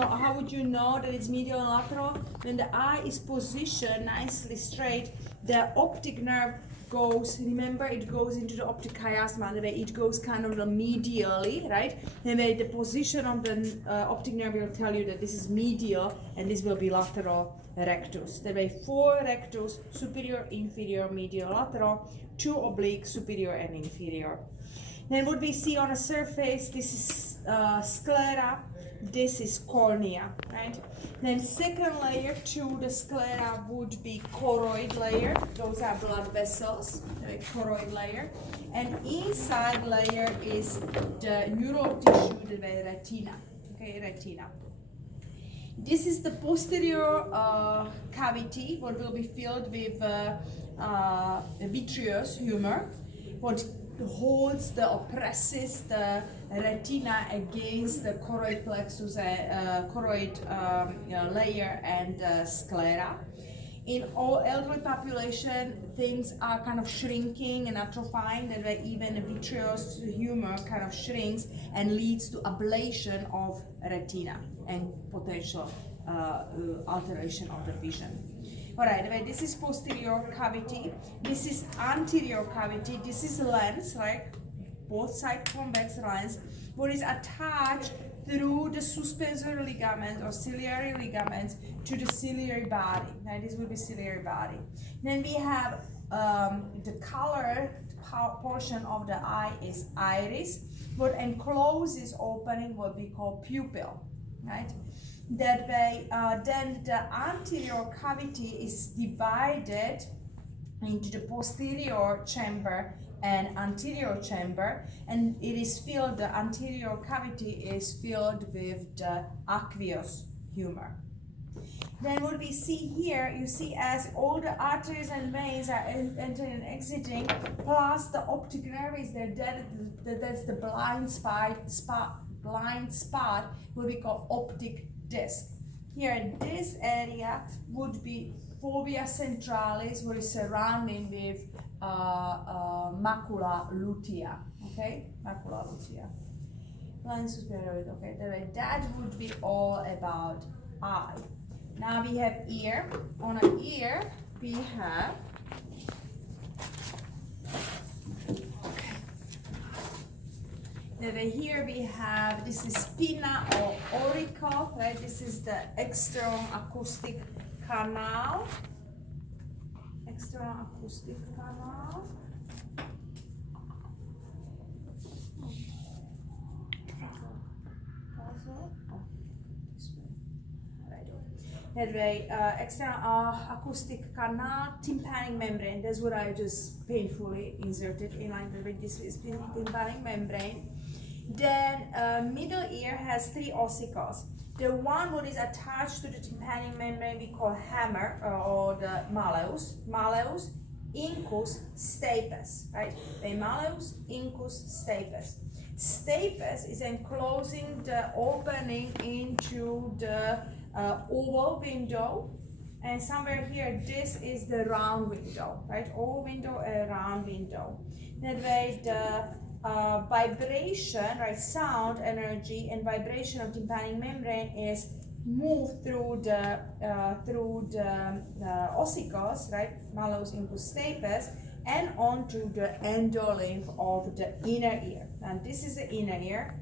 How would you know that it's medial and lateral? When the eye is positioned nicely straight, the optic nerve goes, remember, it goes into the optic chiasma, the way it goes kind of medially, right? And the position of the optic nerve will tell you that this is medial and this will be lateral rectus. The way 4 rectus, superior, inferior, medial, lateral, 2 oblique, superior and inferior. Then what we see on the surface, this is sclera, this is cornea, right? Then second layer to the sclera would be choroid layer. Those are blood vessels, the choroid layer. And inside layer is the neural tissue, the retina, okay, retina. This is the posterior cavity, what will be filled with vitreous humor, what holds or presses the retina against the choroid plexus, choroid layer and sclera. In all elderly population, things are kind of shrinking and atrophying, that way even the vitreous humor kind of shrinks and leads to ablation of retina and potential alteration of the vision. Alright, this is posterior cavity, this is anterior cavity, this is lens, right? Both side convex lens, what is attached through the suspensory ligament or ciliary ligaments to the ciliary body. Now this will be ciliary body. Then we have the color portion of the eye is iris, what encloses opening what we call pupil, right? That way, then the anterior cavity is divided into the posterior chamber and anterior chamber, and it is filled, the anterior cavity is filled with the aqueous humor. Then what we see here, you see as all the arteries and veins are entering and exiting, plus the optic nerve is there, that's the blind spot, what we call optic disc. Here, this area would be fovea centralis, what is surrounding with macula lutea. Okay, macula lutea. Line superior. Okay, that would be all about eye. Now we have ear. On an ear, we have. Here we have, this is pinna or auricle, right? This is the external acoustic canal. External acoustic canal. That way, external acoustic canal, tympanic membrane. That's what I just painfully inserted in line with this is tympanic membrane. Then middle ear has 3 ossicles. The one what is attached to the tympanic membrane we call hammer or the malleus, incus, stapes, right? The malleus, incus, stapes. Stapes is enclosing the opening into the oval window, and somewhere here this is the round window, right? Oval window, a round window. That way the vibration, right, sound energy and vibration of tympanic membrane is moved through the ossicles, right, malleus, incus, stapes, and onto the endolymph of the inner ear. And this is the inner ear.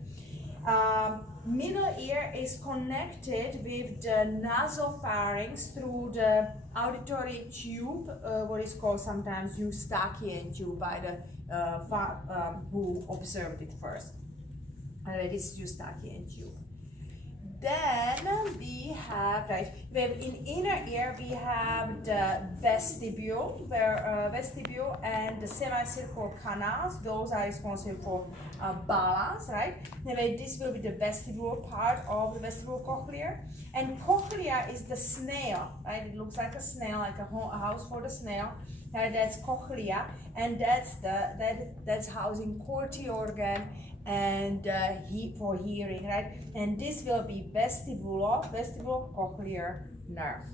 Middle ear is connected with the nasopharynx through the auditory tube, what is called sometimes Eustachian tube by the who observed it first. This is Eustachian tube. Then we have, in inner ear we have the vestibule, where vestibule and the semicircular canals, those are responsible for balance, right? Anyway, this will be the vestibular part of the vestibular cochlea, and cochlea is the snail, right? It looks like a snail, like a house for the snail. That's cochlea, and that's housing Corti organ and for hearing, right? And this will be vestibulocochlear nerve.